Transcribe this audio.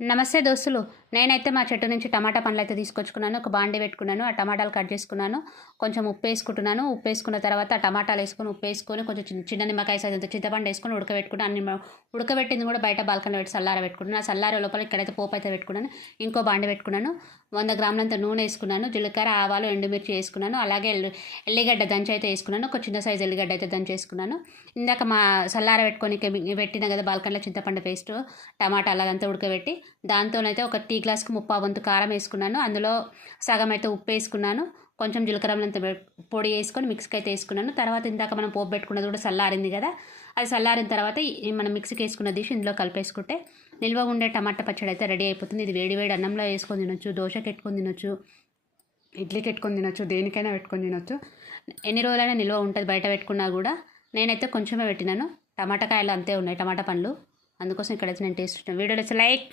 నమస్తే దోస్తులు. నేనైతే మా చెట్టు నుంచి టమాటా పండ్లయితే తీసుకొచ్చుకున్నాను. ఒక బాండీ పెట్టుకున్నాను. ఆ టమాటాలు కట్ చేసుకున్నాను. కొంచెం ఉప్పేసుకుంటున్నాను. ఉప్పేసుకున్న తర్వాత ఆ టమాటాలేసుకొని, ఉప్పేసుకొని కొంచెం చిన్న నిమ్మకాయ సైజంత చింతపండేసుకొని ఉడకబెట్టుకుని ఉడకబెట్టింది కూడా బయట బాల్కనీలో పెట్టి చల్లారబెట్టుకున్నాను. ఆ చల్లారే లోపల ఇక్కడైతే పోపయితే పెట్టుకున్నాను. ఇంకో బాండీ పెట్టుకున్నాను. 100 గ్రాములంత నూనె ఏసుకున్నాను. జీలకర్ర, ఆవాలు, ఎండుమిర్చి ఏసుకున్నాను. అలాగే ఎల్లిగడ్డ దంచయితే ఏసుకున్నాను. ఒక చిన్న సైజు ఎల్లిగడ్డ అయితే దంచేసుకున్నాను. ఇందాక చల్లారబెట్టుకోనికి పెట్టిన కదా బాల్కనీలో చింతపండు పేస్టు, టమాటాలు అదంతా ఉడకబెట్టి దాంతోనైతే ఒక టీ గ్లాస్కి ముప్పావు వంతు కారం వేసుకున్నాను. అందులో సగం అయితే ఉప్పు వేసుకున్నాను. కొంచెం జీలకర్రలంత పొడి వేసుకొని మిక్స్కి అయితే వేసుకున్నాను. తర్వాత ఇందాక మనం పోపు పెట్టుకున్నది కూడా చల్లారింది కదా, అది చల్లారిన తర్వాత మనం మిక్సీకి వేసుకున్న డిష్ ఇందులో కలిపేసుకుంటే నిల్వ ఉండే టమాటా పచ్చడి అయితే రెడీ అయిపోతుంది. ఇది వేడి వేడి అన్నంలో వేసుకొని తినొచ్చు, దోశకి పెట్టుకొని తినొచ్చు, ఇడ్లీకి పెట్టుకొని తినొచ్చు, దేనికైనా పెట్టుకొని తినొచ్చు. ఎన్ని రోజులైనా నిల్వ ఉంటుంది బయట పెట్టుకున్నా కూడా. నేనైతే కొంచెమే పెట్టినాను. టమాటా కాయలు అంతే ఉన్నాయి, టమాటా పండ్లు. అందుకోసం ఇక్కడైతే నేను టేస్ట్ వీడియోలో లైక్